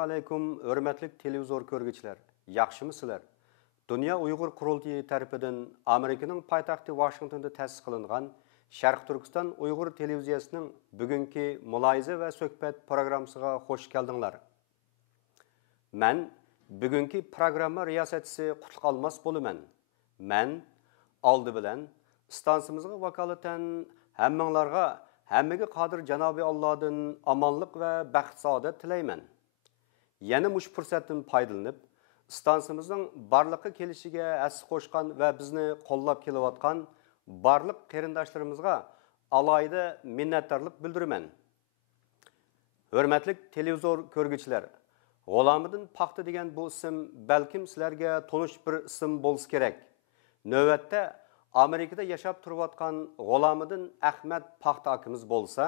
Assalamu alaykum, hörmetlik televizor körgüçler. Yaxşımısızlar? Dünya Uyghur Qurultayı tarafidan Amerikanın paytaxtı Washingtonda ta'sis qilingan Sharq Turkiston Uyghur televiziyasining bugungi muloyiza va suhbat programmasiga xush keldinglar. Men bugungi programma riyosatchisi Qutlug' Almas bo'laman. Men oldi bilan stansiyamizga vakolatan hammaga qodir Janobi Allohdan omonlik va baxt saodat tilayman. Yana mush fursatdan foydalanib, stansiyamizning barliqqa kelishiga asl qo'shgan va bizni qo'llab kelayotgan barliq qarindoshlarimizga alohida minnatdorlik bildiraman. Hurmatli televizor ko'rguvchilar, G'ulomidin paxta degan bu ism balkim sizlarga tonish bir ism bo'lsa kerak. Navbatda Amerikada yashab turayotgan G'ulomidin Ahmad paxta akimiz bo'lsa,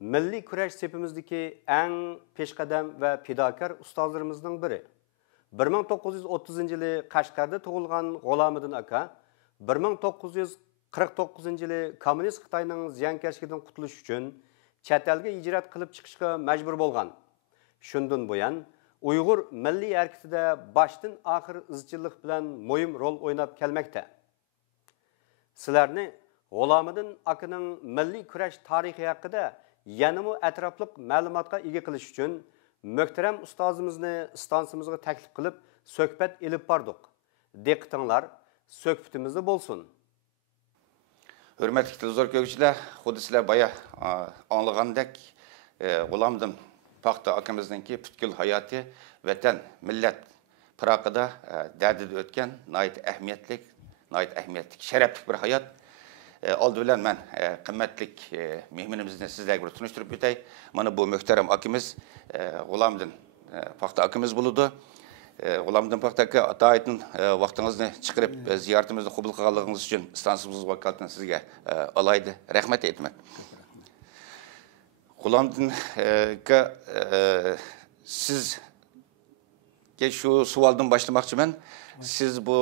milliy kurash sepimizdagi eng peshqadam va fidokor ustozlarimizning biri. 1930-yili Qashqarda tug'ilgan G'ulomidin aka 1949-yili kommunist Xitoyning ziyonkashligidan qutulish uchun chet elga hijrat qilib chiqishga majbur bo'lgan. Shundan buyon Uyg'ur milliy harakatida boshdan oxir izchillik bilan muhim rol o'ynab kelmoqda. Sizlarni G'ulomidin akaning milliy kurash tarixi haqida yanada atrofli ma'lumotga ega qilish uchun muhtaram ustozimizni stansiyamizga taklif qilib, suhbat elib bordik. Diqqatinglar suhbatimizda bo'lsin. Hürmetli televizor görgüçüler, xuddi sizlar baya anlagandek G'ulomidin paxta akamizningki butkul hayoti vatan, millat firaqida dardida o'tgan nayt ahmiyatlik, sharafli bir hayot. Oldi bilan men qimmatlik mehmonimizni sizlarga bir tunishtirib o'tay. Mana bu muhtaram akamiz G'ulomidin paxta akamiz bo'ladi. G'ulomidin paxta aka atoyatning vaqtingizni chiqarib ziyoratimizni qabul qilganligingiz uchun stansiyamiz vakolatan sizga alayda rahmat aytaman. G'ulomidin aka sizga shu savoldan boshlamoqchiman. Siz bu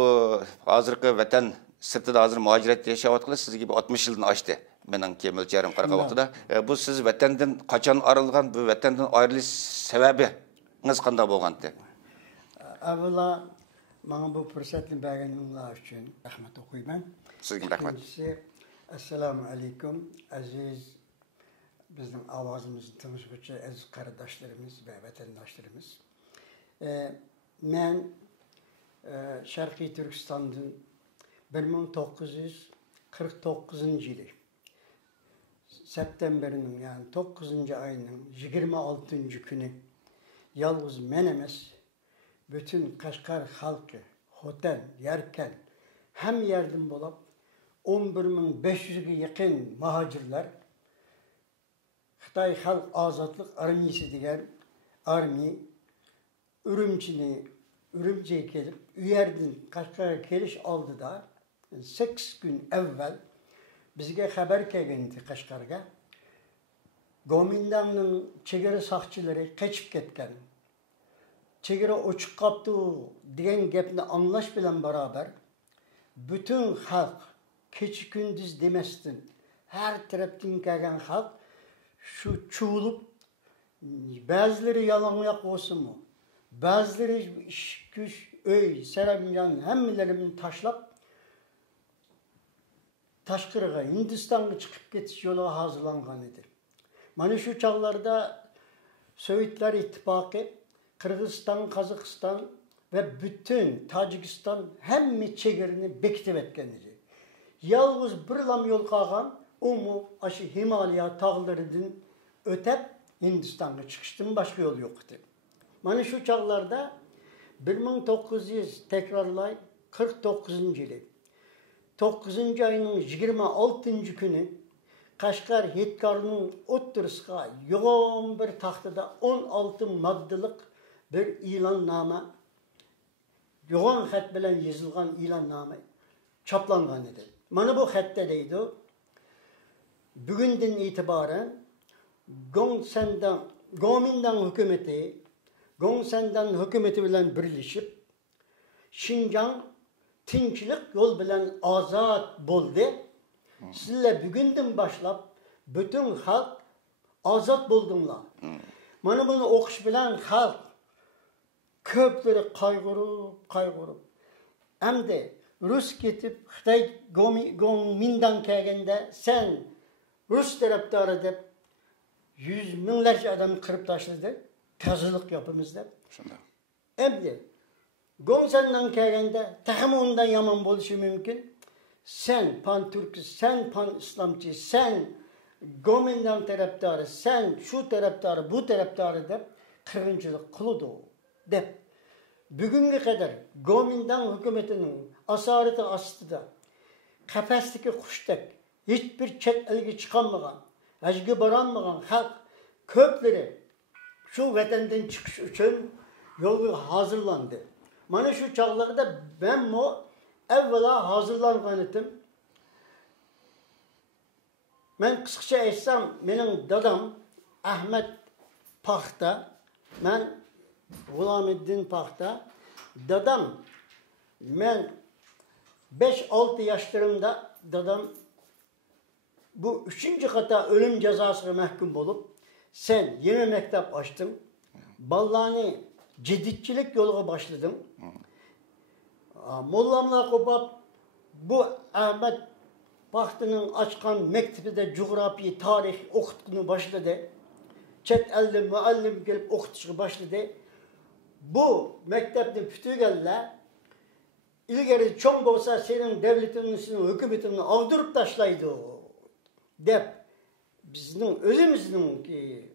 hozirgi vatan sirtida hozir muhojirat yashayotganlar sizga 60 yildan oshdi. Meningki mo'ljarim qaragan vaqtida. Bu siz vatandan qachon ayrilgan, bu vatandan ayrilish sababingiz qanday bo'lgandi? Avvalo, mana bu fursatni berganingiz uchun rahmat o'qiyman. Sizga rahmat. Assalomu alaykum aziz bizning ovozimizni tinglovchi aziz qarindoshlarimiz va vatandoshlarimiz. Men Sharqiy Turkistondan 1949-yili septemberning yani 9-ayının 26-günü yalnız men emas, bütün Qashqar xalqi, Xotan, Yarkan hem yerden bo'lib 11.500'e yakın muhacirler Xitoy Xalq Ozodlik Armiyasi degan armiya Ürümçi'ye gelip, yerden Qashqarga kelish oldida 8 gün evvel bizge haber kelgandi Qashqarga. Gomindanning chegara soqchilari qochib ketgan. Chegara ochiq qopti degan gapni anglash bilan barabar bütün xalq kecha kunduz demasdan har tarafdan kelgan xalq shu chuvilib ba'zilari yalang'oyoq bo'lsinmi, ba'zilari ish güç öy Serabincan hemmelerini tashlab Tashqariga Hindistonga chiqib ketish yo'li hazırlangan edi. Mana shu chog'larda Sovetlar ittifoqi Qirg'iziston, Qozog'iston ve bütün Tojikiston hamma chegarini bekitib etgan edi. Yalnız bir lam yo'l qolgan, u aşı Himalaya tog'laridan o'tib Hindistonga chiqishdan boshqa yo'l yo'q edi. Mana shu chog'larda 1900 tekrarlay 49-yili 9 ayının 26 günü Qashqar Hetkarının o'ttirisiga yo'g'on bir taxtada 16 maddelik bir ilanoma, yo'g'on xat bilan yozilgan ilanoma choplangan edi. Mana bu xatda deydi, bugundan itibaren Gomindan hükümeti bilan birleşip Şinjan tinchlik yo'l bilan ozod bo'ldi. Sizlar bugundan boshlab bütün xalq ozod bo'ldinglar. Mana buni o'qish bilan xalq köpleri kaygırıp. Hem de Rus ketip Xitay Gomindan kelgende sen Rus taraftarı dep yüz minlerce adam kırıp taşladı. Kazılık yapımızda. Şunda. Hem de Gongsan'dan kelgende tahım ondan yaman buluşu mümkün. Sen pan-Türk, sen pan-İslamcı, sen Gomindan taraftarı, sen şu taraftarı, bu taraftarı dep kırıncılık kılıdı dep. Bugünkü kadar Gomindan hükümetinin asareti astıda kafesteki kuştek hiçbir çet elge çıkanmagan, hacı baranmagan halk köpleri şu vatenden çıkış için yolu hazırlandı. Mana şu çağlarda ben o evvela hazırlangan edim. Ben kısaca etsem benim dadam Ahmet Paxta, ben Gulamiddin Paxta, dadam ben 5-6 yaşlarımda dadam bu 3. kata ölüm cezasına mahkum olup sen yeni mektep açtın. Ballani ceditçilik yoluna başladım. Mollamla kopap bu Ahmet Paxta'nın açkan mektebinde coğrafya, tarih okutunu başladı. Çet elde müellim gelip okutuşu başladı. Bu mektepte pütügeller ilgari çoğun olsa senin devletinin, hükümetini avdırıp taşlaydı dep bizning özümüzün ki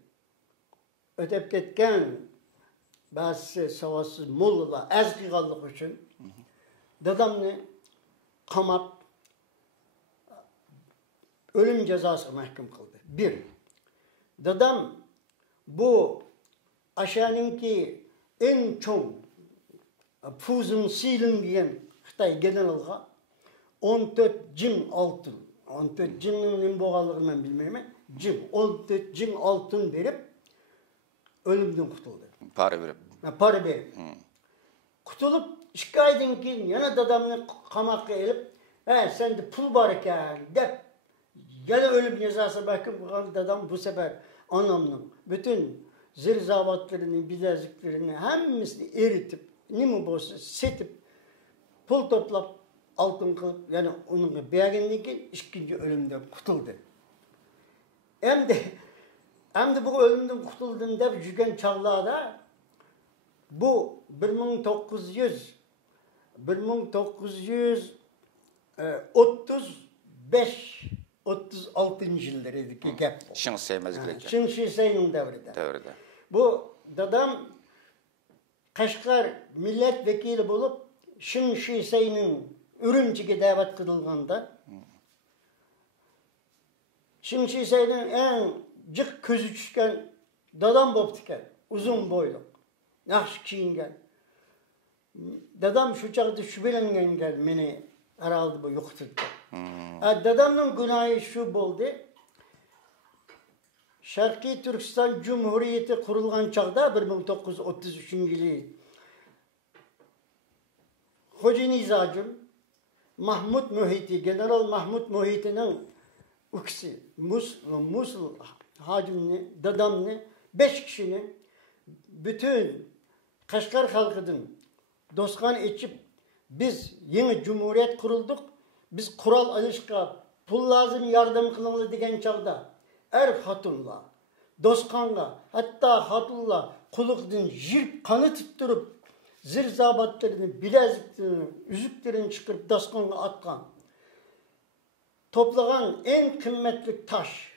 ötep ketken bazı savaşsız mollalar azgıgallık için dadamni kamap ölüm cezası mahkum kıldı. Bir, dadam bu aşağınınki en çok Fuzun silingiyen Xitay generalga 14 jing altın. 14 jingin ne boğalığını ben bilmeyeyim. 14 jing altın verip ölümden kurtuldu. Para verip. Para verip. Kurtulup şikayetin ki yana dadamını kamakka elip sen de pul var eken dep gene ölüm cezası bakın dadam bu sefer anamın bütün zirzavatlarını, bileziklerini hepsini eritip nimi bolsa setip pul toplap altın kılıp yani onun beğendiği ikinci ölümden kurtuldu. Hem de bu ölümden kurtulduğunda jügen çağlarda bu 1935 36. yıllarıydı ki gap. Şın sevmezlik. Şın Şisey'nin devrinde. Devrede. Bu dadam Kaşgar milletvekili bulup Şın Şisey'nin Ürümçi'ye davet kılınğanda Şın Şisey'nin en cık közü düşken dadam boptiken uzun boylu. Yaxşı kiyingen. Dadam şu çağda şüphelengen gel beni herhalde bu yoktu. Dadamın günahı şu oldu. Şarkı Türkistan Cumhuriyeti kurulgan çağda 1933 yılı Hoca Nizacım Mahmut Muhiti, General Mahmut Muhiti'nin uksi, Musul hacimini, dadamını 5 kişinin bütün Kaşgar halkının dostkan içip biz yeni cumhuriyet kurulduk. Biz kural alışka pul lazım yardım kılınlı degen çağda hatunla, dostkanla, hatta hatunla kulukdun jirp kanı tutturup zirzabatlarını, bileziklerini, üzüklerini çıkıp dostkanla atkan toplagan en kıymetli taş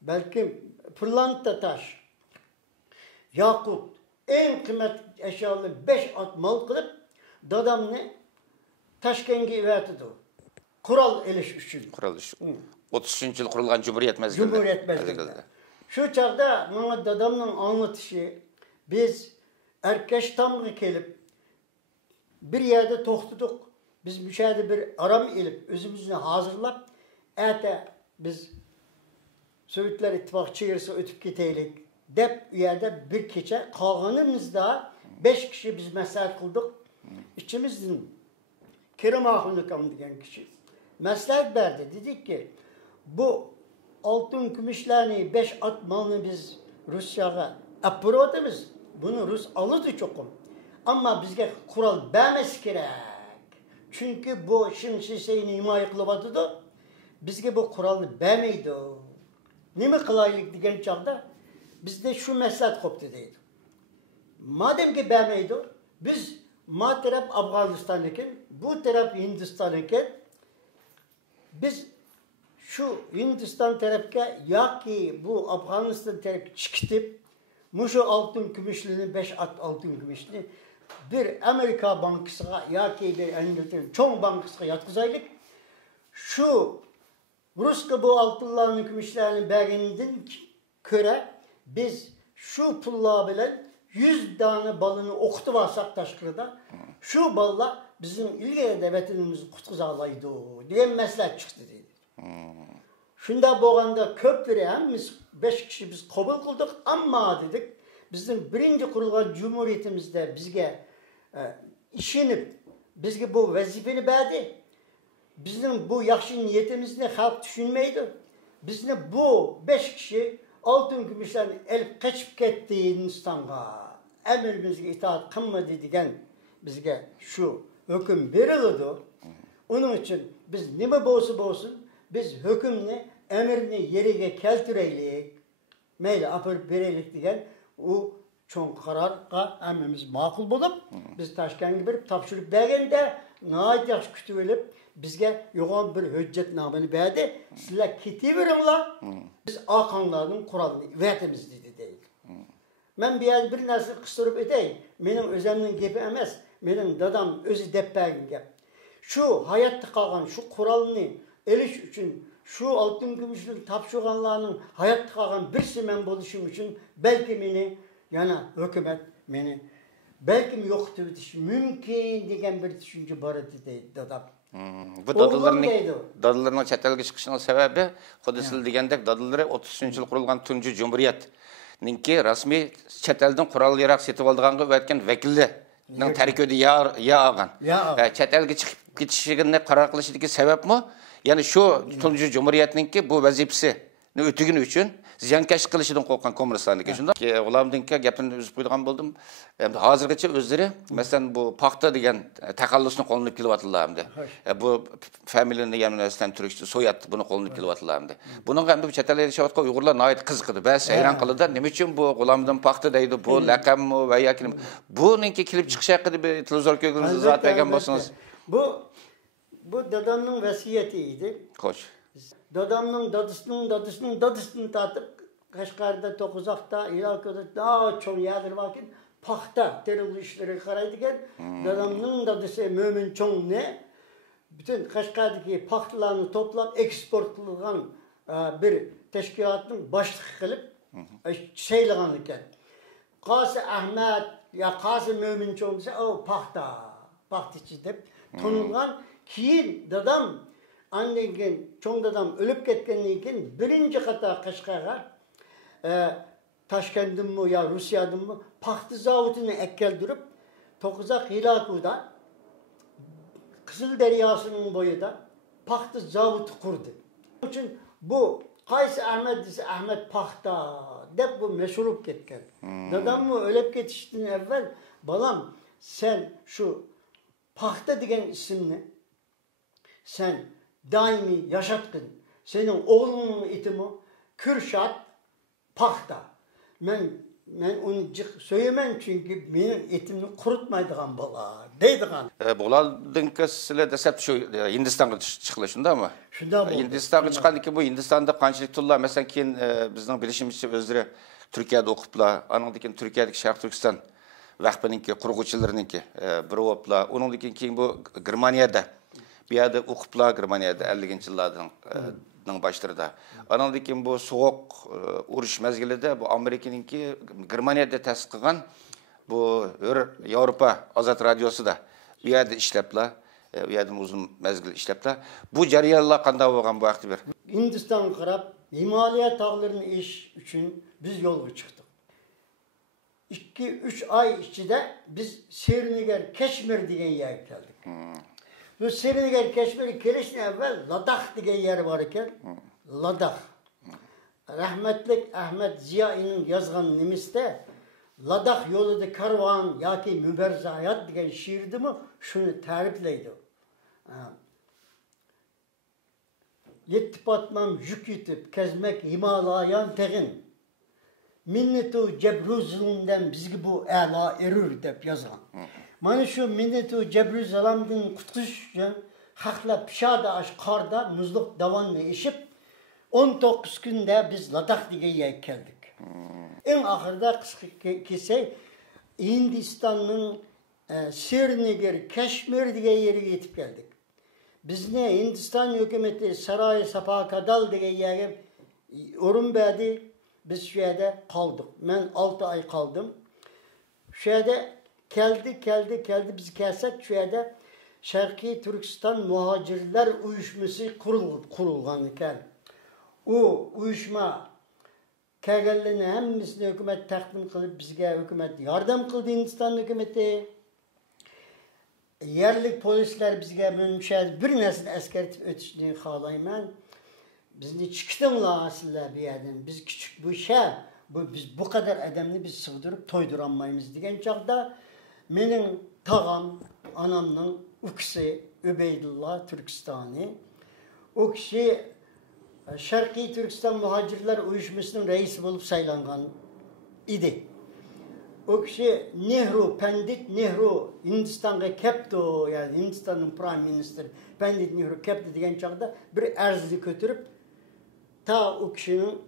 belki pırlanta taş yakut en kıymetli eşyalı 5 at mal kılıp dadamını Taşkent'e ivertidir. Kural eliş için. Kural iş. 33. yıl kurulgan Cumhuriyet mezgilinde. Cumhuriyet mezgilinde. Şu çağda bana dadamın anlatışı biz erkeş tamgı kelip bir yerde toxtuduk. Biz müşahede bir aram elip özümüzü hazırlap biz Sovyetler İttifakı çığırsa ötüp giteylik dep yerde bir keçe kalganımızda 5 kişi biz mesaat kıldık. İçimizden Kerim Ahunukam diyen kişi meslek verdi. Dedik ki bu altın gümüşlerini 5 at malını biz Rusya'ya apırodumuz. Bunu Rus alıdı çokum. Ama bizge kural vermesi gerek. Çünkü bu şimdi şeyini himaye kılıbatıdı. Bizge bu kuralı vermeydi. Nime kılaylık diyen çağda bizde şu meslet koptu deydi. Madem ki vermeydi, biz ma taraf Afganistan iken, bu taraf Hindistan iken, biz şu Hindistan tarafka ya ki bu Afganistan tarafı çıkıp muşu altın gümüşlüğünü 5 at altın gümüşlüğünü bir Amerika bankasına ya ki bir İngiltere çoğun bankasına yatkızaylık şu Ruska bu altınlarını gümüşlerini bergeninden köre biz şu pulla bilen 100 tane balını okutu varsak taşkırda şu balla bizim ilgili devletimizi kutkuzalaydı diye mesele çıktı dedi. Şunda boğanda köpleri hemimiz 5 kişi biz kabul kıldık ama dedik bizim birinci kurulgan cumhuriyetimizde bizge işinip bizge bu vazifeni verdi. Bizim bu yakşı niyetimizni halk düşünmeydi. Bizim bu 5 kişi altın gümüşlerini elip kaçıp gitti Hindistan'a. Emrimizge itaat kılmadı diyen bizge şu hüküm verildi. Onun için biz nime bolsun biz hükümni emrini yerine keltireylik. Meyle apır vereylik diyen o çoğun kararga emmimiz makul bulup biz Taşkent'e bir tapşırıp bergende nait yaxşı kütüvelip bizge yoğun bir hüccet namını verdi. Sizler kiti verimler. Biz Akanların kuralını vertimiz dedi değil. Ben bir narsa kıstırıp edeyim. Benim özümün gibi emez. Benim dadam özü deppergin gep. Şu hayatta kalan şu kuralını eliş için şu altın gümüşlük tapşırganlarının hayatta kalan bir semen buluşum için belki beni yana hükümet beni belki yoktu mümkün degen bir düşünce barıdı deydi dadam. Bu dadılarının chet elge chiqishining sababi xuddi siz degandek dadillari 30-yil qurilgan tunji jumhuriyat ninki rasmiy chet eldan qurol yarog' setib oldiganga o'tgan vakillining tarkibida ya olgan. Chet elga chiqib ketishigini qaror qilishidagi sababmi? Ya'ni shu tunji jumhuriyatninki bu vazifasi o'tagini uchun ziyankash qilishidan qo'rqqan kommunistlarniki shunda g'ulomdinka gapini uzib qo'ygan bo'ldim. Endi hozirgacha o'zlari masalan bu paxta degan taqallusni qo'llanib kelyaptilar endi. Bu familiyani degan narsadan turishdi, so'yat buni qo'llanib kelyaptilar endi. Buning ham bu chet elda yashayotgan Uyg'urlar nihoyat qiziqdi. Ba'zi hayron qildi. Nima uchun bu g'ulomdan paxta deydi, bu laqabmi va yoki buninki kelib chiqish haqida bir televizor ko'rganingizda izoh bergan bo'lsangiz. Bu dadamning vasiyati edi. Xo'sh. Dadamның dadısının tatıp Kaşgar'da, Tokuzak'ta, İlaka'da daha çok yerler varken paxta terörlü işleri karaydıken dadamның dadısı Mömin Çoğ ne? Bütün Kaşgar'daki paxtalarını toplap eksportlanan bir teşkilatın başlık kılıp şeyleğen iken. Qası Ahmet ya Qası Mömin Çoğ dese o paxtaçı deyip tanılgan keyin dadam Annen keyin çoğun dadam ölüp ketkendan keyin birinci kata Kaşgar'a Taşkent'in ya Rusya'nın mı paxta zavodunu ekkeldirip Tokuzak Hilaku'da Kızıl Deryası'nın boyunda paxta zavodu kurdu. Onun için bu Qaysi Ahmet dese Ahmet paxta dep bu meşhur ketken. Dadam mı ölüp ketişten evvel balam sen şu paxta degen isimni sen daimi yaşatkın. Senin oğlunun itimi Kürşat paxta. Ben onu söylemem çünkü benim etimni kurutmaydigan bala deydigan. Bulardan sizlar desep şu Hindistan'a çıkılı şunda mı? Şunda bu. Hindistan'a çıkan ki bu Hindistan'da qanchalik turlar mesela keyin bizning bilishimizcha o'zlari Turkiyada o'qiblar. Anandan Turkiyadagi Sharq Turkiston vaqtininki qurg'uvchilarininki bir o'qiblar. Uningdan keyin bu Germaniyada bir yerda o'qiblar Germaniyada 50-yillardan başlarında. Anandan keyin bu soğuk urush mezgilida bu Amerikaninki Germaniyada ta'sis qilgan bu Yevropa Ozod radiosida bu yerda ishlablar. Bu yerda uzun mezgil ishlablar. Bu jarayonlar qanday bo'lgan bu vaqtda bir? Hindistan qarab Himalaya tağlarını iş için biz yolga çıktık. 2-3 ay içinde biz Seriniger Keşmir degen yer geldik. Bu Seriniger Keşmir'e gelişten evvel Ladakh degen yer var iken Ladakh. Rahmetlik Ahmet Ziya'nın yazgan nimiste Ladakh yolida karvan yoki müberza hayat degan şiirdimi shuni ta'riflaydi. Yetti patmam yük yutib kezmek Himalayan tegin. Minnetu Cebruzalım'dan bizgi bu a'la erur deb yozgan. Mana shu Minnetu Cebruzalım'dan qutqish uchun haqlab pishada ash qorda muzliq davonni eshib 19 kunda biz Ladakh degan yerga keldik. En ahırda kısa kesey Hindistan'ın Srinagar, Kashmir degan yerga yetib keldik. Biz ne Hindistan hükümeti Saray Sapakadal degan yerga o'rin berdi. Biz şu yerda kaldık. Ben 6 ay kaldım. Şu yerda keldi. Biz kelsek şu yerda Şarkı Türkistan Muhacirler Uyuşması kurulgan ekan. O uyuşma kelganlarni hammasini hukumat taqdim qilib bizga hukumat yordam qildi. Hindiston hukumati yerlik polislar bizga bir narsani eskartib o'tishni xohlayman. Bizni chiqdinglar sizlar bu yerdan. Biz kichik bu shahar, biz bu kadar adamni biz sig'dirib to'ydirolmaymiz degan chog'da mening tog'am, onamning ukisi Ubeydullah Turkistoni, o kishi Sharqiy Turkiston Muhacirlar Uyushmasining raisi bo'lib saylangan edi. O kishi Pandit Nehru Hindistonga kelibdi, ya'ni Hindistonning prime minister Pandit Nehru kelibdi degan chog'da bir arzni ko'tarib ta o kishining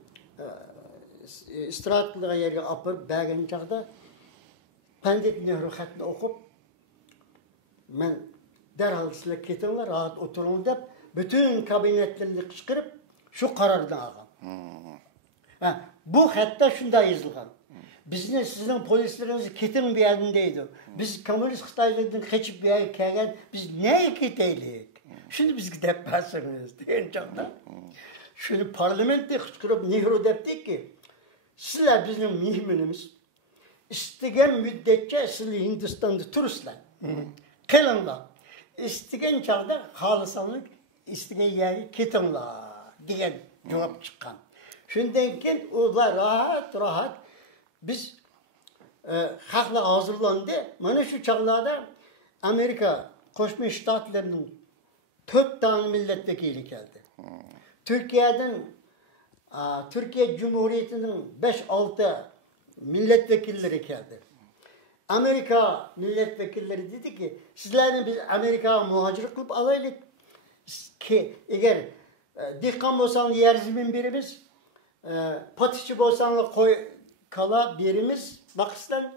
istirahat qilgan yerga olib bergan chog'da Pandit Nehru xatni o'qib, men darhol sizlar ketinglar, rahat o'tiring deb bütün kabinetlerini qichqirib şu qarordan olgan. Bu xatda shunday yozilgan. Bizni sizning polislaringiz keting bu yerdan deydi. Biz kommunist Xitoylardan qochib bu yerga kelgan, biz nega ketaylik? Shuni bizga deb bersangiz degan chog'da. Shuni parlamentda qichqirib Nehru debdiki, sizlar bizning mehmonimiz. İstegan müddetçe sizlar Hindistonda turibsizlar. Qilinglar. İstegan chog'da xohlasangiz istegan yerga ketinglar degan javob chiqqan. Shundan keyin ular rahat biz xalqlar hozirlandi. Mana shu chog'larda Amerika Qo'shma Shtatlarining 4 tane milletvekili keldi. Türkiye Cumhuriyeti'nin 5-6 milletvekilleri geldi. Amerika milletvekilleri dedi ki sizlerin biz Amerika'ya muhacir kılıp alaylık ki eğer dehqon bo'lsangiz yer zimin berimiz, patichi bo'lsangiz qo'y kala berimiz, baqisdan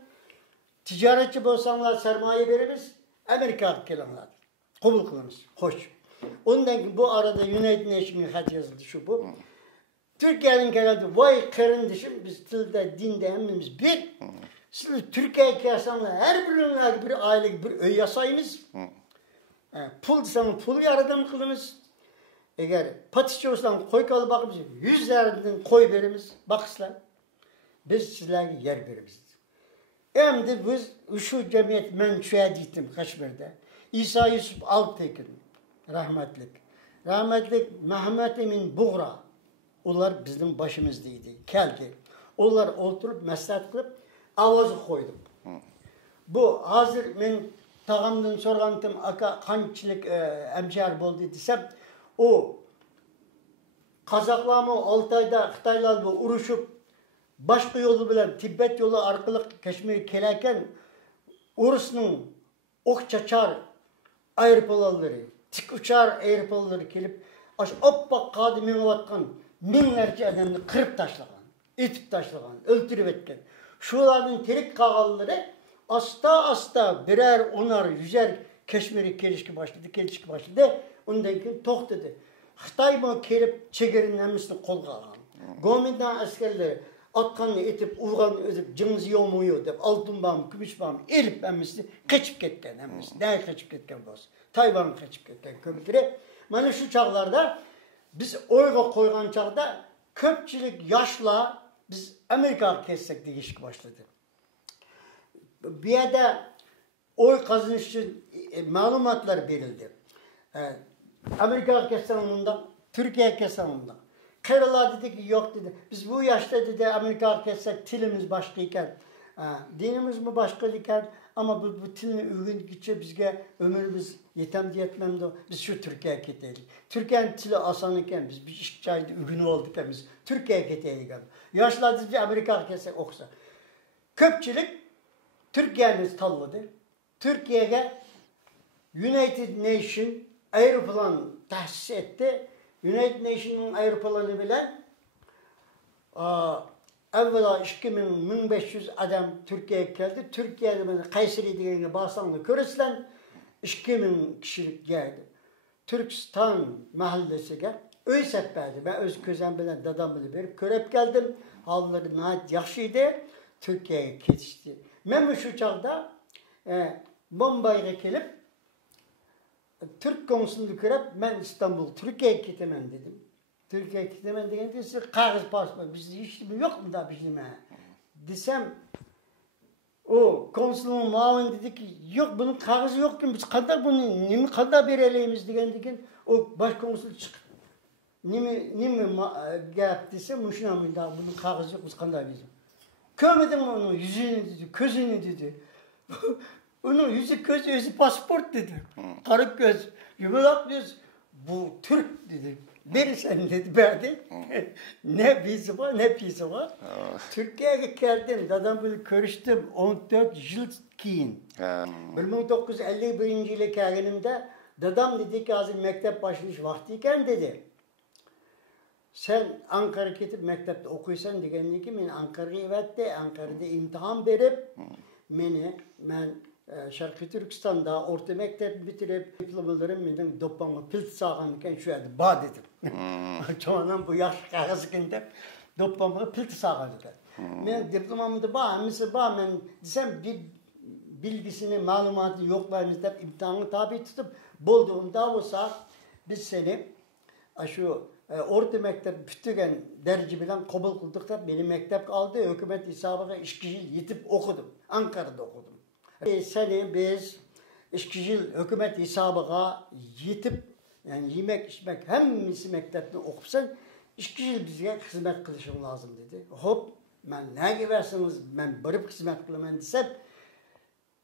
tijoratchi bo'lsangiz sarmoya berimiz, Amerikaga kelinglar. Qabul qilamiz. Xo'sh. Ondan keyin bu arada United Nations'ga xat yozildi şu bu. Türkiye'nin geldi, vay kardeşim biz tilde, dinde hemmimiz bir. Siz Türkiye'ye gelseniz her birine bir aylık bir öy yasayımız. Pul deseniz pul yardım kılımız. Eğer patiçi olsanız koy kalı bakımız, 100 yerden koy verimiz, bakıslar. Biz sizlere yer verimiz. Hem de biz şu cemiyet, ben şöyle gittim Kaşmir'de. İsa Yusuf Altekin, rahmetlik. Rahmetlik Mehmet Emin Buğra. Onlar bizim başımızdaydı. Geldi. Onlar oturup məsləhət qılıb avazı koydum. Bu hazır ben tağamdan sorğandım aka qançılıq əmşər boldu desem o Kazaklarımı Altay'da Xitaylarla uruşup başka yolu bilen Tibet yolu arkalık Keşmir kelerken Urus'un okçaçar aeroplanları, tik uçar aeroplanları gelip aş oppak kadimine vatkan minlerce adamını kırıp taşlagan, itip taşlagan, öldürüp etken. Şuların terik kağalları asta birer onar yüzer Keşmir'e gelişki başladı. Ondan keyin to'xtadi. Xitoy bu kelib chegaraning hammasini qo'lga olgan. Gomindan askarlar otqanni etib, urg'anni o'zib, jingiz yo'muyo deb oltin bam, kumush bam elib hammasini qochib ketgan hammasi. Day qochib ketgan bo'lsa, Tayvan qochib ketgan ko'pchilik. Mana shu chog'larda biz o'yga qo'ygan chog'da ko'pchilik yoshlar biz Amerikaga ketsek deyishga boshladi. Bu yerda oy qozonish uchun ma'lumotlar berildi. Amerika'ya kesen ondan, Türkiye'ye kesen ondan. Kırılar dedi ki yok dedi. Biz bu yaşta dedi Amerika'ya kessek tilimiz başkayken Dinimiz mi başka diken ama bu bütün ürün gitçe bizge ömrümüz yetem diyetmem de biz şu Türkiye'ye gidelim. Türkiye'nin dili asan iken biz bir iş çayda ürünü olduk iken biz Türkiye'ye gidelim. Yaşlar bir Amerika kese okusa. Köpçülük Türkiye'miz tanıdı. Türkiye'ye United Nation aeroplan tahsis etti. United Nation'ın aeroplanı bilen evvela 2500 adam Türkiye'ye geldi. Türkiye'de Kayseri diye basanlı körüslen 2000 kişilik geldi. Türkistan mahallesiga öy sepberdi. Ben öz közem bilen dadamını verip körep geldim. Halları nahit yaxşıydı. Türkiye'ye ketişti. Ben şu çağda Bombay'a gelip Türk konsulunu körep ben İstanbul Türkiye'ye gitmem dedim. Türkiye'ye gitmem dedim. Size kağıt pasport bizde hiç yok mu da bizim? Desem o konsolun muavin dedi ki yok bunun kağıdı yok ki biz kadar bunu nimi kadar bereleyimiz degan o başkonsul çıktı. Nimi gap dese muşuna da bunun kağıdı yok biz kadar bizim. Görmedim onun yüzünü dedi, gözünü dedi. Onun yüzü gözü özü pasport dedi. Karık göz, yuvarlak göz. Bu Türk dedi. Verirsen dedi verdi. Ne bizi var ne bizi var. Türkiye'ye geldim. Dadam böyle görüştüm. 14 yıl keyin. 1951 yılı geldiğimde dadam dedi ki hazır mektep başlış vaktiyken dedi. Sen Ankara'ya gidip mektepte okuysan degende ki men Ankara'ya verdi. Ankara'da imtihan verip ben Şarkı Türkistan'da orta mektep bitirip diplomalarım benim dopamı pilt sağanken şu yerde bağ dedim. Çoğundan bu yaş kağızkinde dopamı pilt sağanken. Ben diplomamı da bağ, mesela bağ ben desem bir bilgisini, malumatı yoklarınızda imtihanı tabi tutup bulduğumda olsa biz seni şu orta mektep bütügen derece bilen kabul kıldık da benim mektep aldı. Hükümet hesabına 2 yıl yetip okudum. Ankara'da okudum. Seni biz 2 yıl hükümet hesabına yetip yani yemek içmek hemisi mektepte okupsan 2 yıl bize hizmet kılışım lazım dedi. Hop ben ne gidersiniz ben barıp hizmet kılımın desem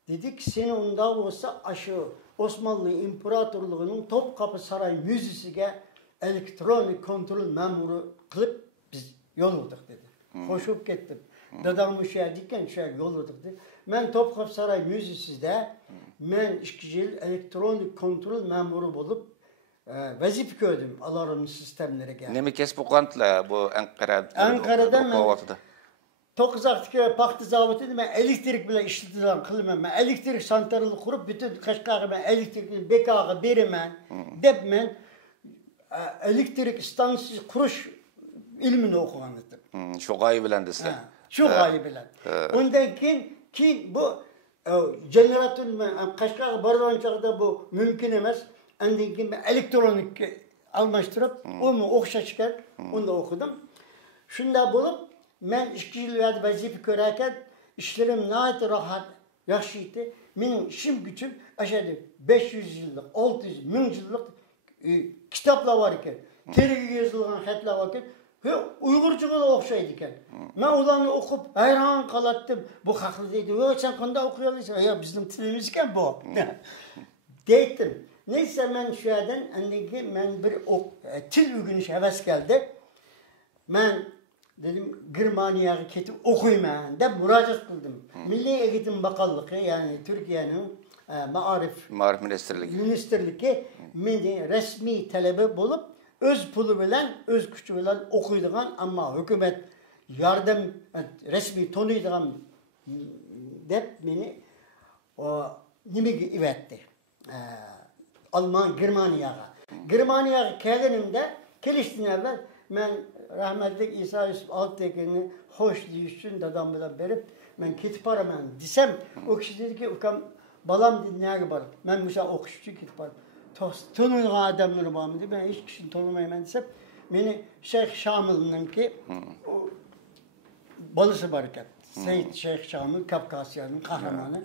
dedik seni onda olsa aşı Osmanlı İmparatorluğu'nun Topkapı Saray Müzesi'ne elektronik kontrol memuru kılıp biz yol aldık dedi. Hoşup gittim. Dadamı dikken yol aldık dedi. Ben Topkapı Saray Müzesi'de ben 2 yıl elektronik kontrol memuru bulup vazif gördüm alarm sistemlere geldi. Ne mi kesip okantla bu Ankara'da ben Tokuzak'taki pahtı zavutuydu ben elektrik bile işletilen kılmam. Ben elektrik santrali kurup bütün Kaşgar'ı ben elektrik bekağı berimen dep men elektrik istansiyası kuruş ilmini okuyandım. Şu gayı bilen desem. Şu gayı bilen. Ondan ki bu jeneratör Kaşgar'ı barılan çağda bu mümkün emez. Ondan ki ben elektronik almıştırıp onu okşaşken onu da okudum. Şunda bulup ben 2 yıl vazife görərkən işlerim nəhayət rahat, yaxşıydı. Benim işim gücüm aşağıda 500 yıllık, 600, 1000 yıllık kitaplar var iken, terege yazılған xətlər var iken, Uygurcuğa da oxşaydı iken. Ben onları okup hayran qalattım. Bu haqlı deydi. Sen qanda okuyalıysan? Ya bizim tilimiz iken bu. Deydim. Neyse ben şu yerden, ben bir til ögünüş heves geldi. Ben dedim Germaniyaga ketip okuyman deb müracaat kıldım. Milli Eğitim Bakanlığı yani Türkiye'nin Maarif Ministerliği meni resmi talebi bulup öz pulu bilen, öz gücü bilen okuyduğun ama hükümet yardım resmi tanıyduğun deb meni nimigi ivetti. Alman Germaniyaga. Germaniyaga geldiğimde keliştin evvel ben rahmetli İsa Yusuf Altekin'i hoş deyişçün dadam bilen berip ben kitip araman desem o kişi dedi ki balam dedi neye var ben mesela okuşçu kitip aram tanıdığın adamları var mı dedi ben hiç kişini tanımayayım desem beni Şeyh Şamil'in ki balısı barikat Seyit Şeyh Şamil Kafkasya'nın kahramanı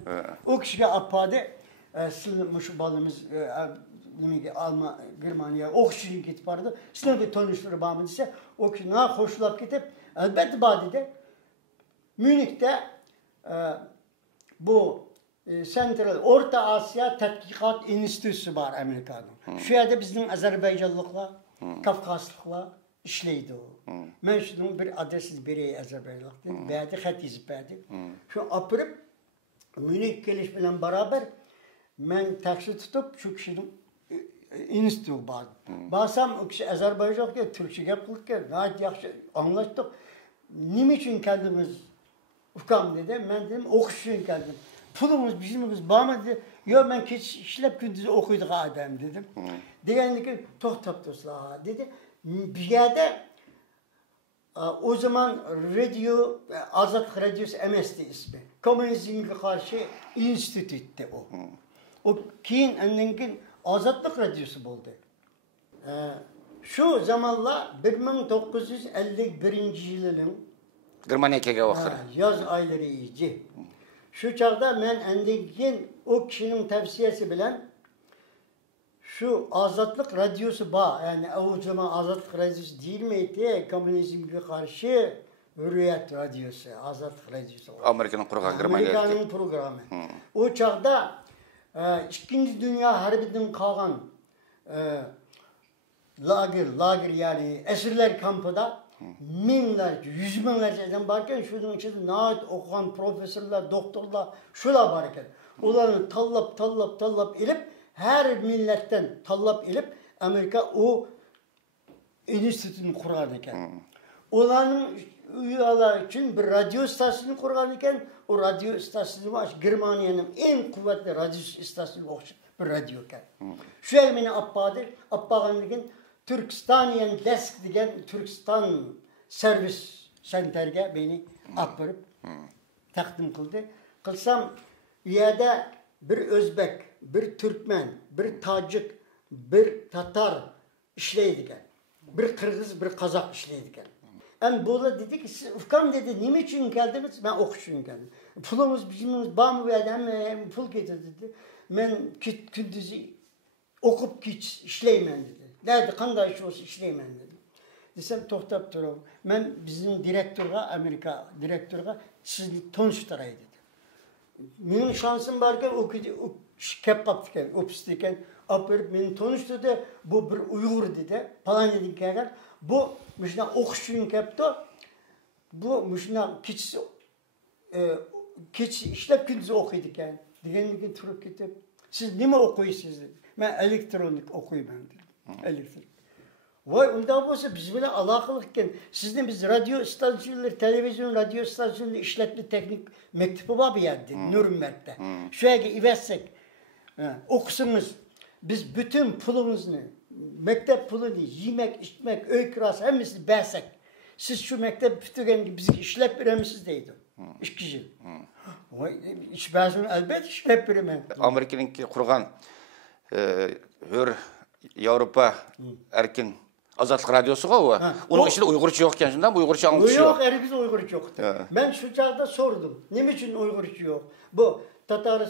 o kişiye apadı sılmış balımız Alman, Germaniya, o kişinin gidip vardı. Sizin bir tanıştırı bağımı ise o kişi ne hoşlap gidip elbette badide Münih'te bu Central Orta Asya Tədqiqat İnstitutu var Amerika'nın. Şu yerde bizim Azerbaycanlıklar, Kafkaslıklar işleydi o. Ben şunun bir adresiz biri Azerbaycanlık dedim. Verdi, xət yazıp verdi. Şu apırıp Münih gelişmeyle beraber ben taksi tutup şu kişinin institutu vardı. Basam o kişi Azerbaycanlık Türkçe yapılık gayet yaxşı anlaştık. Nim için kendimiz ufkam dedi. Ben dedim okuş için geldim. Pulumuz bizimiz bağımlı dedi. Yok ben işlep gündüzü okuyduk adam dedim. Diyendi ki tohtap tosla dedi. Bir yerde o zaman radyo, Azad Radyosu MS'di ismi. Komünizm'e karşı enstitütti o. O keyin endin Azadlık Radyosu oldu. Şu zamanla 1951 yılının Germaniya kelgen wagtda. yaz ayları iyice. Şu çağda ben endin o kişinin tavsiyesi bilen şu Azadlık Radyosu bağ, yani o zaman Azadlık Radyosu değil miydi? Komünizm'e karşı Hürriyet Radyosu, Azadlık Radyosu. Amerika'nın kurgan Germaniya. Amerika'nın programı. O çağda İkinci Dünya Harbi'den kalan lager yani esirler kampıda minlerce, yüz binlerce adam varken şunun içinde naat okuyan profesörler, doktorlar, şular varken onların tallap ilip her milletten tallap ilip Amerika o enstitüsünü kurar iken. Onların üyeler için bir radyo istasyonu kurar iken o radyo istasyonu var. Germanya'nın en kuvvetli radyo istasyonu bir radyo iken. Şu an beni Appağ'ın degen Türkistaniyen desk degen Türkistan servis senterge beni apırıp takdim kıldı. Kılsam üyede bir Özbek, bir Türkmen, bir Tacik, bir Tatar işleydiken. Bir Kırgız, bir Kazak işleydiken. Yani Boğla dedi ki siz ufkam dedi niçin için geldiniz? Ben okuş için geldim. Pulumuz bizimiz bağımı verdi hem pul getirdi dedi. Ben gündüzü okup işleymen dedi. Nerede kanday iş olsa işleymen dedi. Desem tohtap duralım. Ben bizim direktörge Amerika direktörge sizni tanıştıray dedi. Benim şansım varken o kep kaptıken, ofisteyken apırıp beni tanıştırdı. Bu bir Uygur dedi. Falan dedim ki eğer. Bu müşna okuşun kepti. Bu müşna kiç işlep gündüzü okuyduk yani. Diğerini gün turup gidip siz ne mi okuyuyorsunuz dedi. Ben elektronik okuyayım dedim. Elektronik. Vay ondan olsa biz böyle alakalıkken sizin biz radyo istasyonları, televizyon radyo istasyonları işletme teknik mektubu var bir yerde Nürnberg'de. Şöyle ivetsek okusunuz. Biz bütün pulumuzu, mektep pulunu, yemek, içmek, öy kirası hepsini bersek. Siz şu mektep bitiren gibi bizi işlep veremezsiniz deydi. İş kişi. İş bersini elbette işlep veremem. Amerika'nın kurgan hür Avrupa erkin Azadlık Radyosu o. Onun içinde Uygurca yok yani şundan bu Uygurca anlatışı yok. Yok, herkes Uygurca yoktu. Ben şu çağda sordum. Ne için Uygurca yok? Bu Tatar,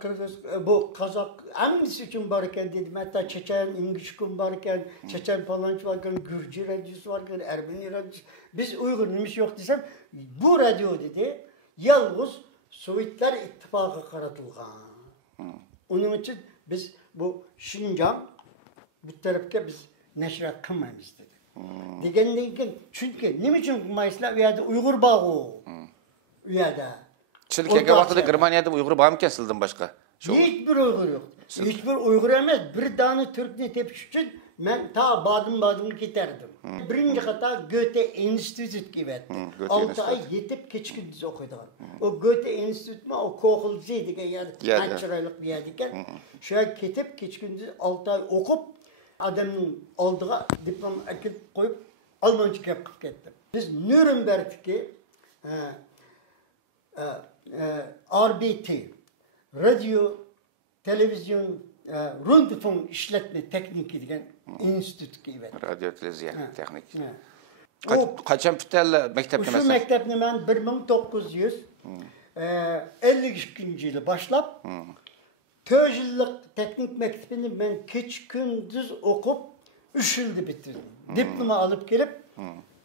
Kırgız, bu Kazak hangisi için varken dedim. Hatta Çeçen, İngilizce varken, Çeçen falan varken, Gürcü radyosu varken, Ermeni radyosu. Biz Uygur neymiş yok desem, bu radyo dedi, yalnız Sovyetler İttifakı karatılgan. Onun için biz bu Şincan, bu tarafta biz neşrat kılmayız dedi. Degenden çünkü ne için kılmayızlar? Üyede Uygur bağı o. Üyede. Siz kelgen wagtda Germaniyada Uygur bağım kesildim başka. Hiçbir Uygur yok. Hiçbir Uygur emez. Bir tane Türk'ni tepiş için ben ta Badım giderdim. Birinci kata Goethe Enstitüt givettim. 6 ay yetip keçkindüz okuydular. O Goethe Enstitüt mi o Kochelsee yani naturallık bir yerdiken. Şöyle ketip keçkindüz 6 ay okup adamın aldığı diplom ekip koyup Almanca kapıp gittim. Biz Nürnberg'deki RBT, radyo, televizyon, rundfon işletme tekniki degen enstitüt gibi. Radyo, televizyon teknik. Kaçan pütelle mektep nemesi? Şu mektepni ben 1952 yılı başlap 4 yıllık teknik mektebini ben keç gündüz okup 3 yılda bitirdim. Diploma alıp gelip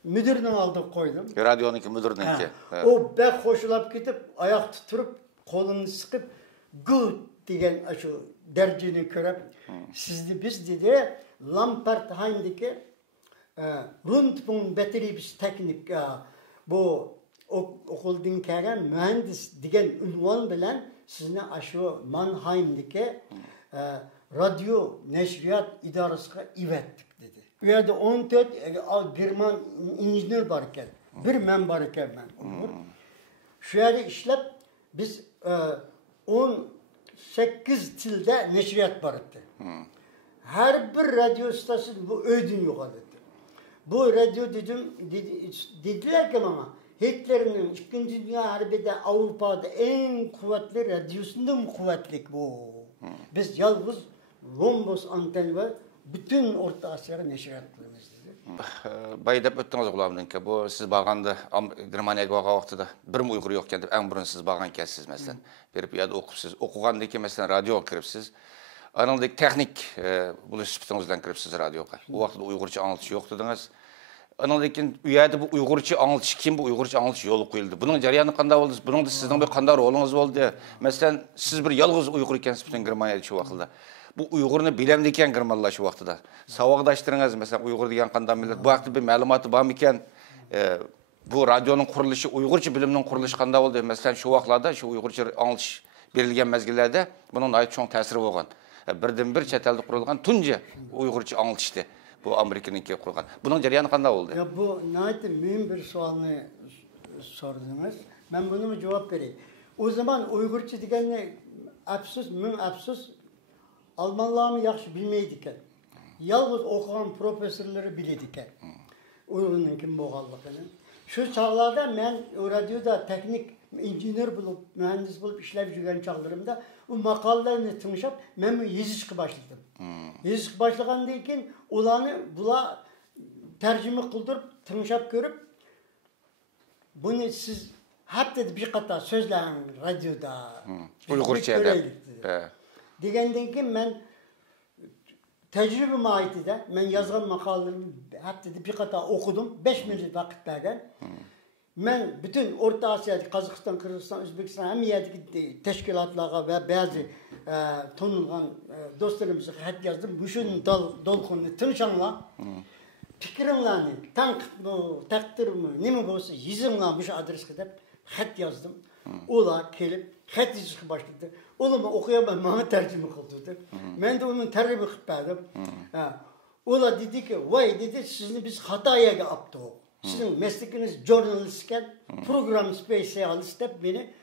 müdürünün aldı koydum. Radyonunki müdürününki. O bek hoşulap gidip ayak tuturup kolunu sıkıp good degen şu dercini körüp sizdi biz dedi Lampert Heindike Rundfunk Betriebs Teknik bu okuldan kelgen mühendis degen ünvan bilen sizni aşu Mannheim'deki radyo neşriyat idarasına ivettik dedi. Bu yerde 14 German injinör var iken, bir men var iken ben. Şu yerde işlep biz 18 tilde neşriyat var idi. Her bir radyo istasyonu bu ödün yok dedi. Bu radyo dediler ki ama Hitler'in 2. Dünya Harbi'de Avrupa'da en kuvvetli radyosundan kuvvetlik bu. Biz yalnız Lombos anten ve bütün Orta Asya'ya neşriyat kılıyoruz dedi. Bayda öttünüz oğlamdınki. Bu siz bağanda Germaniyaga bağa vaxtıda bir Uygur yokken dep en burun siz bağan kesiz mesela. Berip ya da okupsiz. Okuğandaki mesela radyo kiripsiz. Anıldaki teknik buluş süpütünüzden kiripsiz radyoga. O vaxtıda Uygurca anlatışı yok dediniz. Anıldaki üyede bu Uygurca anlatışı kim bu Uygurca anlatışı yolu koyuldu. Bunun jaryanı qanda oldu? Bunun da sizin bir qanda rolunuz oldu. Mesela siz bir yalğız Uygur ikensiniz bütün Germaniyada şu vaxtıda. Bu Uygur'unu bilemdi eken Germanlar şu vaxtıda. Savaqdaştırınız mesela Uygur degen qanday millet. Bu vaxtda bir malumatı var mıken? Bu radyonun quruluşu, Uygurca biliminin quruluşu qanday oldu? Mesela şu vaxtlarda şu Uygurca anlatış berilgen mezgillerde bunun ait çoğun təsiri bolgan. Birden bir chet elde qurulgan tunca Uygurca anlatıştı. Bu Amerika'nınki qurulgan. Bunun jaryanı qanday oldu? Ya bu nəhayət mühim bir sualını sordunuz. Ben bunu cevap vereyim. O zaman Uygurca degeni əfsus Almanlarını yaxşı bilmeydikken. Yalnız okuyan profesörleri biledikken. Uygur'un kim boğallığını. Şu çağlarda ben o radyoda teknik injinör bulup, mühendis bulup işlev жүрген çağlarımda o makalelerini tanışıp ben yazışkı başladım. Yazışkı başlagandan keyin ulanı bula tercüme kıldırıp tanışıp görüp bunu siz hep dedi bir kata sözlerin radyoda. Uygurca'da. Degenden keyin ben tecrübeme ait de ben yazgan makalelerimi hep dedi bir kata okudum. 5 minut vakit verden. Ben bütün Orta Asya'da Kazakistan, Kırgızistan, Özbekistan hem yerdeki teşkilatlara ve bazı tanıngan dostlarımıza hat yazdım. Bu şunun dolkununu tınışanla fikrimlerini, takdir mi, ne mi olsa yazımla bu adres gidip hat yazdım. Ola gelip hat yazışı başladı. Ola okuyamam, bana tercüme kıldı. Ben de onun tercüme kıptadım. Ola dedi ki, vay dedi sizni biz Hatay'a yaptı o. Sizin meslekiniz jurnalistken program spesiyalist hep beni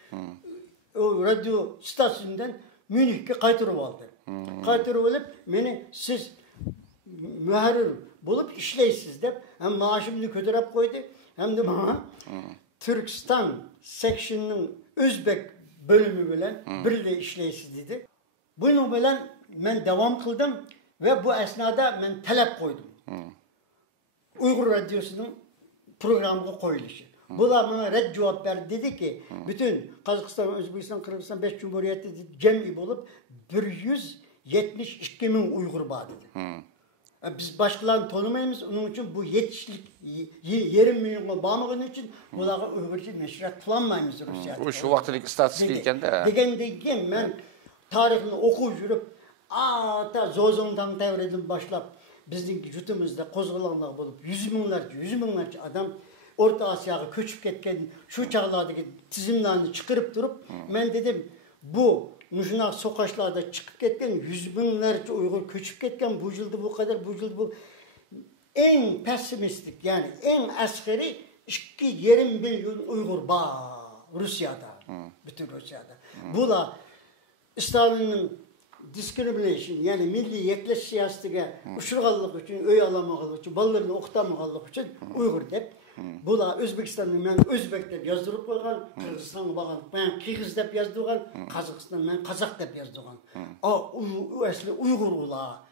o radyo stasyonundan Münih'e kaytırıp aldı. Kaytırıp alıp beni siz müharrir bulup işleysiz de hem maaşımını kötürüp koydu hem de bana Türkistan section'ın Özbek bölümü bilen birle işleysiz dedi. Bunu bilen ben devam kıldım ve bu esnada ben talep koydum. Uygur Radyosu'nun programına koyuluşu. Bunlar bana red cevap verdi. Dedi ki bütün Kazakistan, Özbekistan, Kırgızistan 5 Cumhuriyeti cem'i bulup 172 bin Uygur var dedi. Biz başkalarını tanımayız. Onun için bu yetişlik 20 milyon bağımlılığın için bunlara Uygurca neşriyat kullanmayız Rusya'da. O şu vaxtdaki statistik iken de. Degenden ben tarihini okuyup yürüp ta Zozon'dan devredin başlap bizning jutumuzda qo'zg'alonlar bo'lib 100 minglarcha adam Orta Asya'ya köçüp ketken şu çağlardaki tizimlerini çıkarıp durup ben dedim bu müşnak sokaçlarda çıkıp ketken 100 binlerce Uygur köçüp ketken bu yılda bu kadar bu yılda bu en pesimistik yani en askeri 2,5 milyon Uygur var Rusya'da bütün Rusya'da. Bu da Stalin'in discrimination yani milli yekleş siyasetiga uçurganlık için, öy alamaganlık için, balalarını okutamaganlık için Uygur dep. Bu da Özbekistan'da ben Özbek dep yazdırıp koygan, Kırgızistan'a bakan ben Kırgız dep yazdırgan, Kazakistan'da ben Kazak dep yazdırgan. O esli Uygur ula.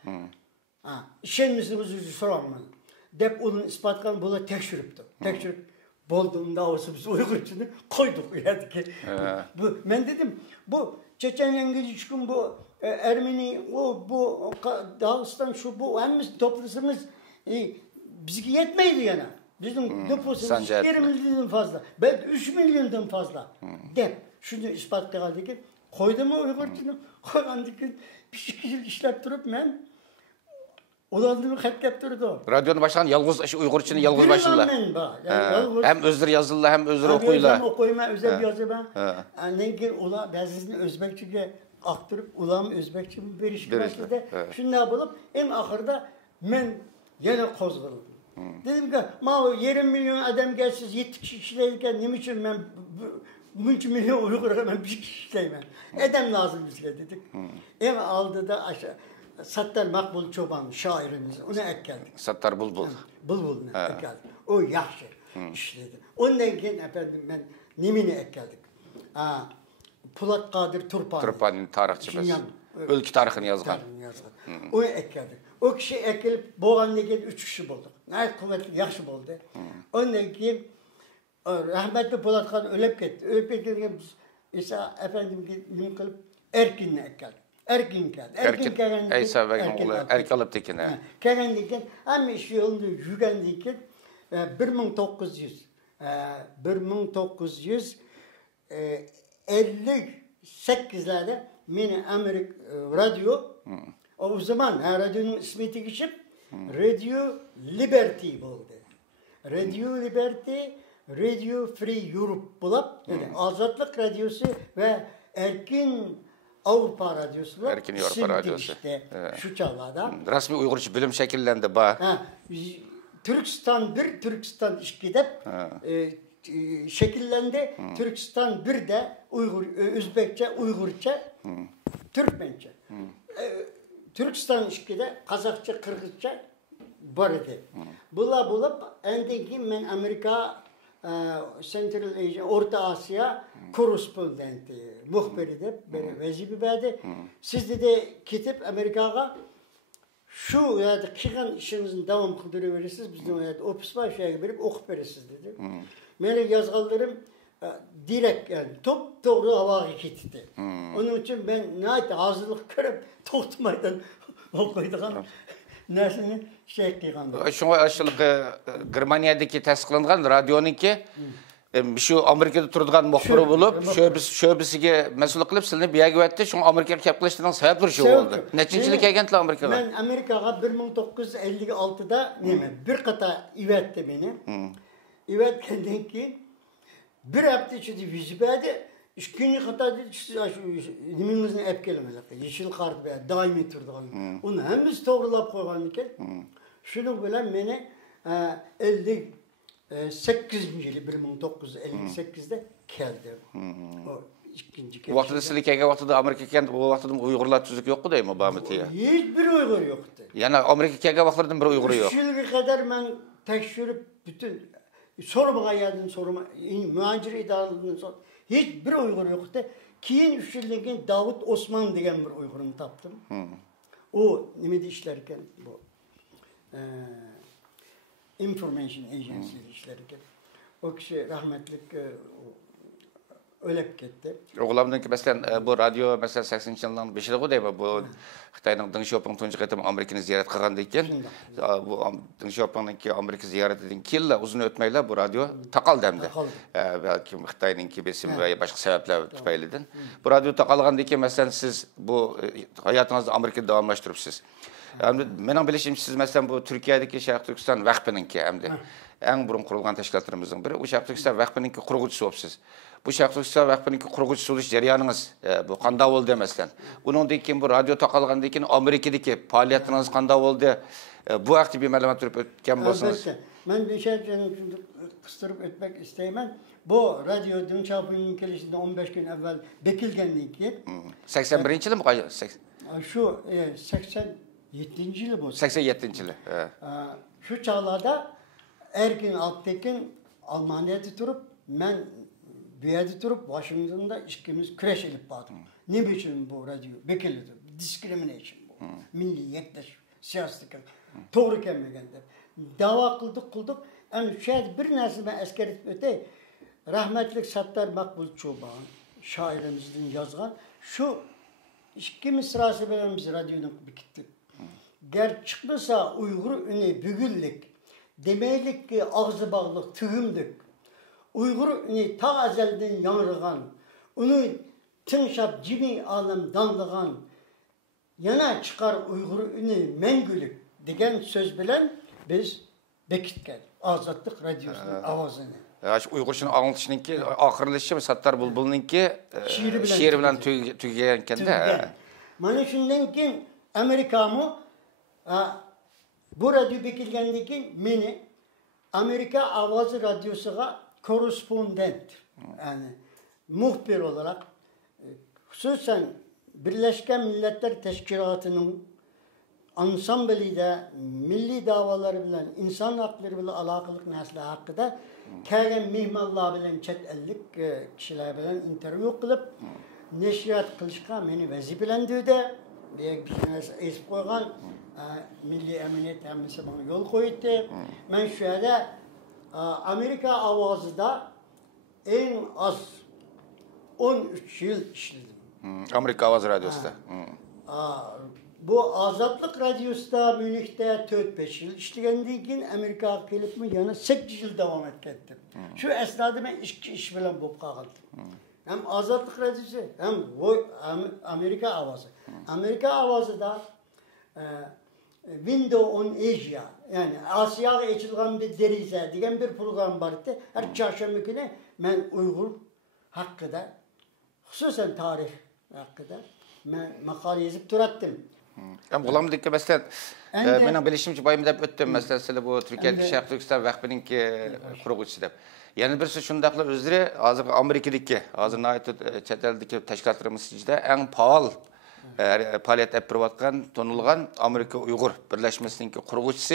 İşenmesini soramın. Dep onun ispatkan bula tekşürüptü. Tekşürüp bolduğunda olsa biz Uygur için koyduk yani ki. Ben dedim bu Çeçen'den geçişkin bu Ermeni bu Dağıstan şu bu hemiz toplasanız bizge yetmeydi yana. Bizim nüfusumuz Sancı 20 milyondan fazla. Belki 3 milyondan fazla. Dep. Şunu ispatlayan ki koydum Uygurcunu. Koygandan keyin bir yıl işlep durup men ulandım xatlap durdu. Radionu başlagan yalğız Uygurçunu yalğız başladılar. Ben bak. Yani Hem özür yazdılar hem özür okuyla. Hem okuyma özel yazı ben. Annen ki ula bazısını Özbekçe'ye aktarıp ulam Özbekçe bir beriş başladı. Şunda bulup en ahırda men yine kozgulum. Dedim ki ma 20 milyon adam gelsiz 7 kişi işleyken ne için ben 3 milyon Uygur'a ben bir kişi işleyemem. Adam lazım bize dedik. En aldı da aşağı Sattar Makbul Çoban şairimiz onu ekledik. Sattar Bulbul. Bulbul'unu ekledik. O yaxşı işledi. Ondan keyin efendim ben Nimini ekledik. Pulat Kadir Turpani. Turpani'nin tarihçi biz. Ülke tarihini yazgan. Onu ekledik. O kişi ekilip boğanına gelip 3 kişi bulduk. Gayet kuvvetli, yaxşı buldu. Ondan keyin rahmetli Pulat Kadir ölüp gitti. Ölüp gitti. İsa efendim nim kılıp Erkin'le ekledik. Erkin geldi. Erkin Eysa oğlu Erkin alıp tekine. Kelendiyken hem iş yolunda yügendiyken 1958'lerde meni Amerik radyo o zaman radyonun ismi geçip Radio Liberty oldu. Radio Liberty, Radio Free Europe bulup Azatlık Radyosu ve Erkin Avrupa Radyosu var. Erkin Avrupa Radyosu. İşte şu çağlarda. Rasmi Uygurca bilim şekillendi ba. Türkistan 1, Türkistan 2'de şekillendi. Türkistan 1'de Uygur, Özbekçe, Uygurca, Türkmençe. Türkistan 2'de Kazakça, Kırgızca var idi. Bula bulup endeki men Amerika Central Asia, Orta Asya korrespondenti, muhbiri de vazife verdi. Siz de gidip Amerika'ya şu ya da çıkan işinizin devam kıldırıverirsiniz. Bizden ya ofis var şeye verip okup verirsiniz dedi. Benim yazgılarım direkt yani top doğru havaya gitti. Onun için ben neyse hazırlık görüp toxtumaydan okuyduğum nersini şey kıygandım. Şuna aşılık Germaniyadaki tasdiqlangan radyonunki şu Amerika'da turduğun muhbiri bulup şöbesiga mesul qilib silni bir yerga ötdi. Şunu Amerika'ya kep qilishdan sebep şu oldu. Nechinchilik kelganlar Amerika'ga? Ben Amerika'ya 1956'da bir kata ivetti beni. İvetkendan keyin bir hafta içinde vize verdi. İkinci kata dedi nimimizin ep kelimeli. Yeşil kart be daimi turduğun. Onu hemimiz doğrulap koygan iken şunu bilen beni 58. yılı 1958'de geldi. O ikinci kez. Vaqtida sizlar kelgan vaqtida Amerika kelgan o vaqtida Uyg'urlar tuzuk yo'qku deymi Bamitiya? Hiçbir Uygur yoktu. Yani Amerika kelgan vaqtlardan bir Uyg'ur yo'q. 3 yılga kadar ben tekşürüp bütün sormağa geldim sorma muhacir idaralığından sonra hiçbir Uygur yoktu. Keyin 3 yıldan keyin Davut Osman degan bir Uygur'unu taptım. O nimede işlerken bu Information Agency işlerken o kişi rahmetlik ölüp gitti. Oğlamdan ki mesela bu radyo mesela 80 yıldan 5 yıl deymi bu Xitayning Deng Xiaoping tunji qatam Amerikani ziyorat qilganda ekan. Bu Deng Xiaopingning ki Amerika ziyoratidan keyin uzun o'tmaylar bu radyo taqaldi hamda. Belki Xitayning ki besim va boshqa sabablar tufaylidan. Bu radyo taqalgandan keyin mesela siz bu hayotingizni Amerikada davomlashtiribsiz. Mening bilishim siz mesela bu Turkiyadagi Sharq Turkiston vaqfininki hamda eng burun qurilgan tashkilotlarimizning biri. Bu Sharq Turkiston vaqfininki qurg'uvchisi bo'libsiz. Bu Sharq Turkiston vaqfininki qurg'uvchisi bo'lish jarayoniniz bu qanday bo'ldi masalan? Bundan keyin bu radio taqalgandan keyin Amerikadagi faoliyatingiz qanday bo'ldi? Bu haqda bir ma'lumot berib o'tgan bo'lsangiz. Albatta. Men bir şey kıstırıp ötmek isteyemem. Bu radyo Deng Xiaoping'in gelişinden 15 gün evvel bekilgenliği ki 81 yılı mı? şu 87. yılı bu. 87 yılı. Şu çağlarda Erkin Alptekin Almanya'da durup ben bir yerde durup Washington'da işkimiz kreş edip bağdım. Ne biçim bu radyo? Bekildi. Discrimination bu. Milliyetleş, siyasetlik. Doğru kelmegende. Dava kıldık. Yani şöyle bir nersi ben asker öte rahmetlik Sattar Makbul Çoban şairimizin yazgan şu iki mısrası benim biz radyodan bittik. Ger çıkmasa Uygur üne bügüllük demeylik ki ağzı bağlı tühümdük. Uygur ünü ta ezelden yanırgan, onu tınşap cimi alem danlıgan, yana çıkar Uygur ünü mengülük degen söz bilen biz bekitken Azatlık Radyosu'nun avazını. Uyg'urchani anglitishninki oxirlashi Sattar Bulbulninki şiiri bilan tugagan ekanda. Mana shundan keyin Amerikami bu radyo bekilgandan keyin meni Amerika Ovozi Radyosu'ga korrespondent, yani muhbir olarak hususen Birleşken Milletler Teşkilatı'nın ansamblide milli davaları bilen, insan hakları bilen alakalık mesele hakkında kelgen mihmallar bilen, chet ellik kişiler bilen interview kılıp neşriyat kılışka meni vazifelendirdi. Bir tanesi esip koygan milli emniyet emnisi bana yol koydu. Ben şöyle Amerika Avazı'da en az 13 yıl işledim. Amerika Ovozi Radyosu'da. Bu Azatlık Radyosu'da Münih'te 4-5 yıl işlegendiği için Amerika'ya gelip mi yana 8 yıl devam ettim. Şu esnada ben iş bilen bulup kaldım. Hem Azatlık Radyosu hem Amerika Avazı. Amerika Avazı'da Window on Asia, yani Asya'ya açılgan bir derize diyen bir program vardı. Her çarşamba günü ben Uygur hakkında, hususen tarih hakkında ben makale yazıp durattım. Bulamdiki mesela benim bilişimci bayım dep öttüm mesela bu Türkiye'deki Şarkı Türkistan vakfıninki kurguçusu dep. Yani birisi şundaklar özleri hazır Amerika'daki, hazır nait chet eldeki teşkilatlarımız içinde en pahalı faaliyet yapıp atkan, tonulgan Amerika Uygur Birleşmesi'ninki kurguçusu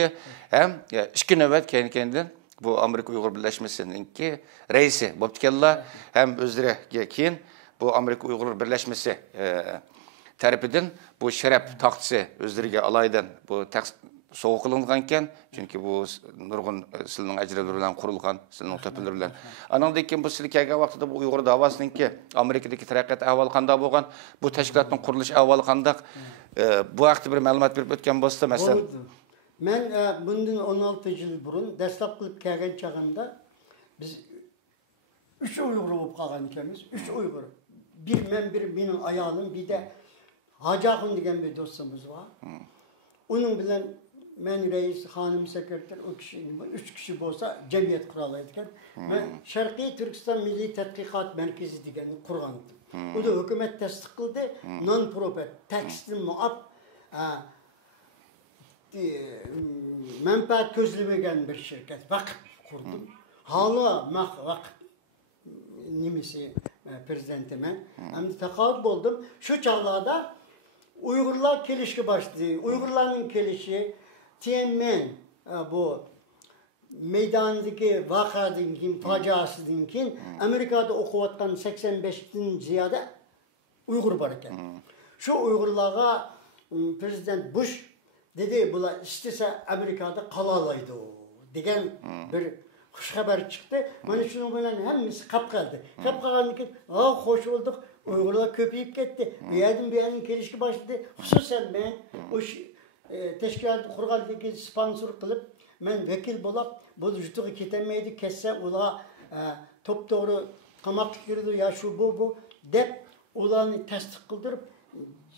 hem 2 nöbet kendinden bu Amerika Uygur Birleşmesi'ninki reisi Bobtkella hem özleri keyin bu Amerika Uygur Birleşmesi tarafından bu şeref tahtisi özleriga alaydan bu soğuk kılınganken çünkü bu nurgun silinin ecreleri bilen kurulgan silinin töpüleri bilen. Anandan keyin bu silkege vaqtida bu Uygur davasınınki Amerikadaki taraqqiyat ahvalı qanda bolgan, bu teşkilatın quruluş ahvalı qandaq bu vaqtda bir ma'lumot berip ötken bolsa mesela. Men bundan 16 yıl burun dastlab qilib kelgan chag'imda biz 3 Uygur bo'lib qolgan ekanmiz. 3 Uygur. Bir benim ayağım, bir de Hacı Akın degan bir dostumuz var. Onun bilen men reis, hanım sekreter, o kişi, 3 kişi olsa cemiyet kuralaydıkken. Ben Şarkı Türkistan Milli Tedqiqat Merkezi deganni kurgandım. O da hükümet tasdik kıldı. Non-profit, taksini muaf, menfaat közlemegen bir şirket, vakıf kurdum. Hala vakıf nimesi prezidentime. Hem de takavut oldum. Şu çağlarda Uygurlar kelişki başladı. Uygurların kelişi Tianmen bu meydandaki vakadınkin, faciasıdınkin Amerika'da okuvattan 85'ten ziyade Uygur varken. Şu Uygurlara Prezident Bush dedi bula istese Amerika'da kalalaydı o. Degen bir kuş haber çıktı. Bana şunu bilen hemimiz kap kaldı. Kap kaldı ki hoş olduk. Uygurlar köpeyip gitti. Bir yerden kelişki başladı. Hususen ben o teşkilatı kurgaldaki sponsor kılıp ben vekil bulup bu jutuğu ketemeydi kesse ula top doğru kamak girdi ya şu bu dep ulanı tasdik kıldırıp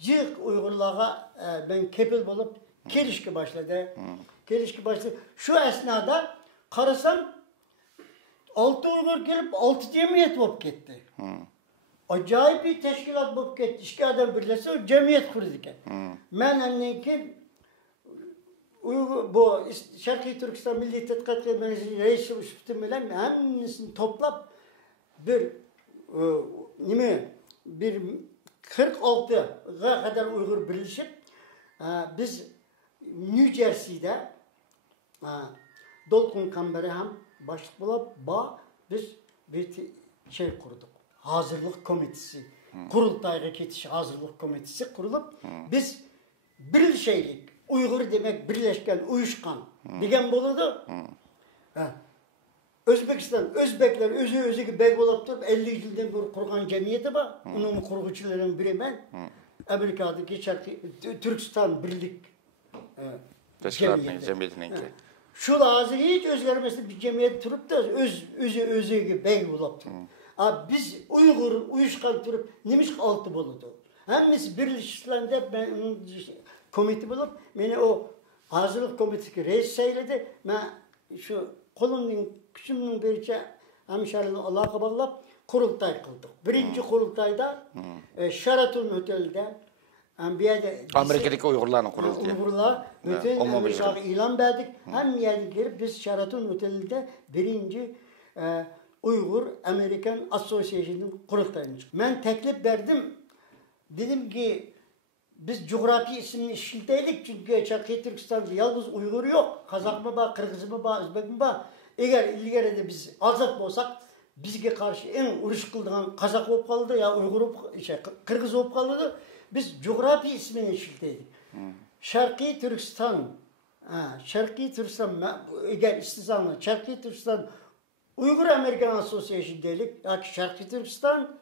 yık Uygurlara ben kepil bulup kelişki başladı. Kelişki başladı. Şu esnada karısam 6 Uygur gelip 6 cemiyet olup gitti. Acayip bir teşkilat bulup gitti. 2 adam birleşse cemiyet kurdu iken. Ben anneki bu Şarkı Türkistan Milli Tedqiqat Merkezi reisi üstüm bilen hepsini toplap bir 46'ya kadar Uygur birleşip biz New Jersey'de Dolkun Kamberi hem başlık bulup biz bir şey kurduk. Hazırlık komitesi, kurultayga ketiş hazırlık komitesi kurulup biz bir şeylik Uygur demek birleşken, uyuşkan degen boladı. Özbekler özü bey olup durup 50 yıldan beri kurgan cemiyeti var. Onun kurguçularının biri ben. Amerika'daki Türkistan Birlik Teşkilatının cemiyetininki. Şu hazır hiç özgermesi bir cemiyet turup da özüge bey bulup. Biz Uygur uyuşkan turup nemiş altı buludu. Hemmisi birleştirilende ben komite bulup beni o hazırlık komitesi reis seyledi. Ben şu kolumdan küçümün beriçe hemşeriyle alaka bağlap kurultay kıldık. Birinci kurultayda Sheraton Otel'de Amerika'daki Uygurların kuruldu. Uygurlar bütün Amerika'ya ilan verdik. Hem yerine gelip biz Sheraton Otel'de birinci Uygur American Association'ın kurultayını çıktık. Ben teklif verdim. Dedim ki biz coğrafi isimini işilteydik çünkü Şarkı Türkistan'da yalnız Uygur yok. Kazak mı var, Kırgız mı var, Özbek mi var? Eğer ilgili de biz azat olsak bizge karşı en uruş kıldığın Kazak olup kaldı ya Uygur Kırgız olup kaldı. Biz coğrafi ismini işilteydik. Şarkı Türkistan, Şarkı Türkistan, eğer istizamla Şarkı Türkistan Uygur American Association dedik. Ya Şarkı Türkistan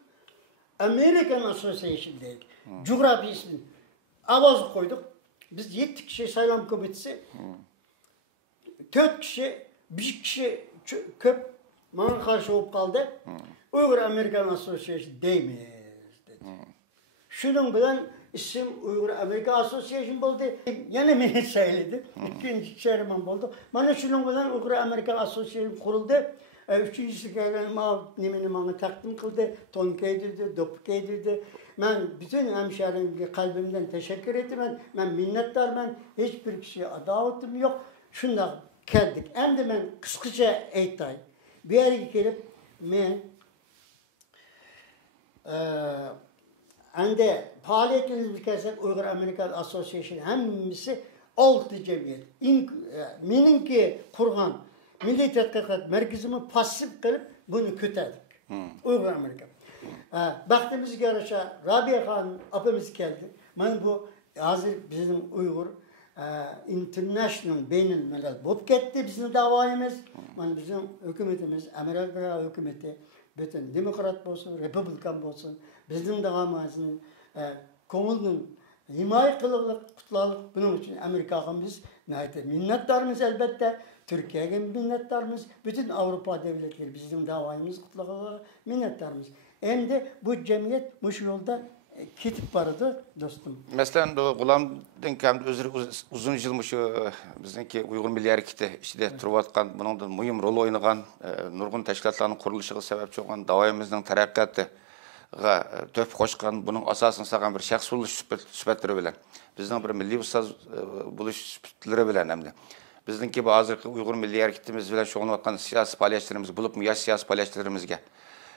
American Association dedik. Coğrafi ismini. Avaz koyduk. Biz 7 kişi sayılan komitesi. 4 kişi, 1 kişi köp bana karşı olup kaldı. Uygur American Association değmeyiz dedi. Şunun bilen isim Uygur American Association oldu. Yine beni söyledi. İkinci çeyrman oldu. Bana şunun bilen Uygur American Association kuruldu. Üçüncüsü gelen nemini bana takdim kıldı. Tonk edildi, dopuk edildi. Ben bütün hemşehrilerime kalbimden teşekkür ettim. Ben minnettarım. Hiçbir kişiye adavetim yok. Şundan geldik. Hem de ben kısaca eytay. Bir yere gelip ben hem de faaliyetinizi bir kez Uygur American Association hemmisi 6 cemiyet. Meninki kurgan Milli Tetkikat Merkezimi pasif kılıp bunu kötedik. Uygur Amerika. Baktığımız yarışa Rabia Khan apımız geldi. Ben bu hazır bizim Uygur International Beynel Melal bulup gitti bizim davayımız. Ben bizim hükümetimiz, Amerika hükümeti, bütün demokrat olsun, republikan olsun, bizim davamızın konulun himaye kılıklık, kutlalık bunun için Amerika'ya biz minnettarımız elbette. Türkiye'ye minnettarımız, bütün Avrupa devletleri bizim davayımız kutladılar, minnettarımız. Hem de bu cemiyet bu yolda ketip vardı dostum. Mesela Gulam'dan kendi uzun yılmış bizdeki Uygur Milli Hareketi işte turvatkan, bunun mühim rol oynayan, nurgun teşkilatlarının kuruluşu sebepçi olan davayımızın terakkatı töp koşkan, bunun asasını sağan bir şahs buluş sübetleri bilen. Bizden bir milli ustaz buluş sübetleri bilen hem de. Bizdenki bu hazırki Uygur Milli Hareketimiz bilen şoğlanatkan siyasi paylaşlarımız bulup mu yaş siyasi paylaşlarımızga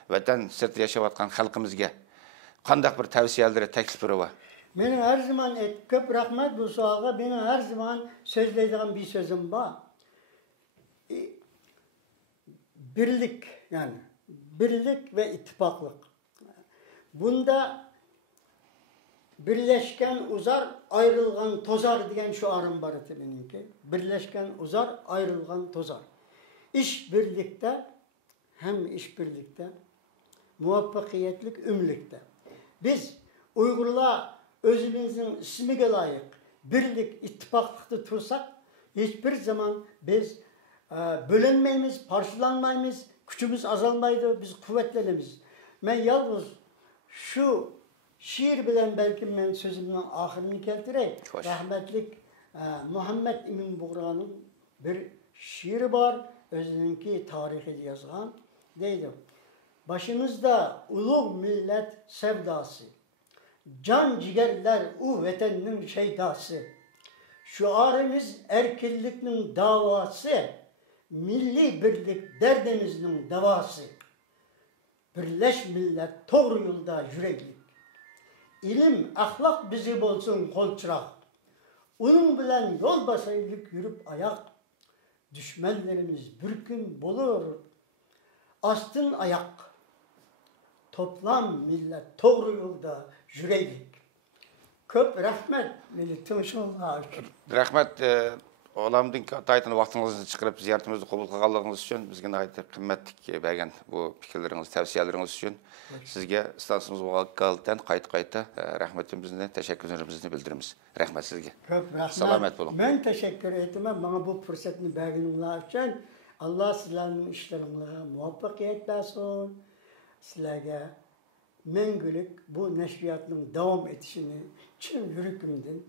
vatan sırtı yaşavatkan halkımızga kandak bir tavsiyeleri, teklifleri var? Benim her zaman köp rahmet bu suağa, benim her zaman sözleyeceğim bir sözüm var. Birlik yani, birlik ve ittifaklık. Bunda birleşken uzar, ayrılgan tozar diyen şu arım var benimki. Birleşken uzar, ayrılgan tozar. İş birlikte, hem iş birlikte, muvaffakiyetlik ümlikte. Biz Uygurlar özümüzün ismine layık birlik, ittifaklıkta tursak hiçbir zaman biz bölünmeyimiz, parçalanmayımız, gücümüz azalmaydı, biz kuvvetlenimiz. Ben yalnız şu şiir bilen belki ben sözümün ahirini keltireyim. Rahmetlik Muhammed İmin Buğra'nın bir şiiri var. Özününki tarihi yazgan. Deydim. Başımızda ulu millet sevdası. Can cigerler vatanın şeydası. Şuarımız erkillikinin davası. Milli birlik derdimizin davası. Birleş millet doğru yolda yüreklik. İlim, ahlak bizi bolsun kol çırak. Onun bilen yol basaylık yürüp ayak. Düşmanlarımız bir gün bulur. Astın ayak. Toplam millet doğru yolda yüreklik. Köp rahmet milletin şunlar. Rahmet Olamdan ataytın vaxtınızı çıkarıp ziyaretimizi kabul kılganlığınız için bizge aytı kıymetlik bergen bu fikirleriniz, tavsiyeleriniz için sizge stansımız bolğandan qayta rahmetimizni, teşekkürlerimizni bildirimiz. Rahmet sizge. Köp rahmet. Selamet bolun. Ben teşekkür etmem. Bana bu fırsatını verdiğiniz için Allah sizlerin işlerine muvaffakiyet versin. Sizlerge mengülük bu neşriyatının devam etişini çin yürekimden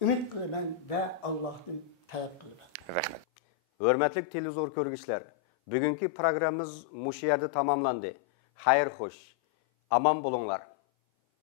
ümit kılıban ve Allah'tan talep kılıban. Rahmet. Hörmetlik televizor körgüçler, bugünkü programımız muş yerde tamamlandı. Hayır hoş, aman bulunlar.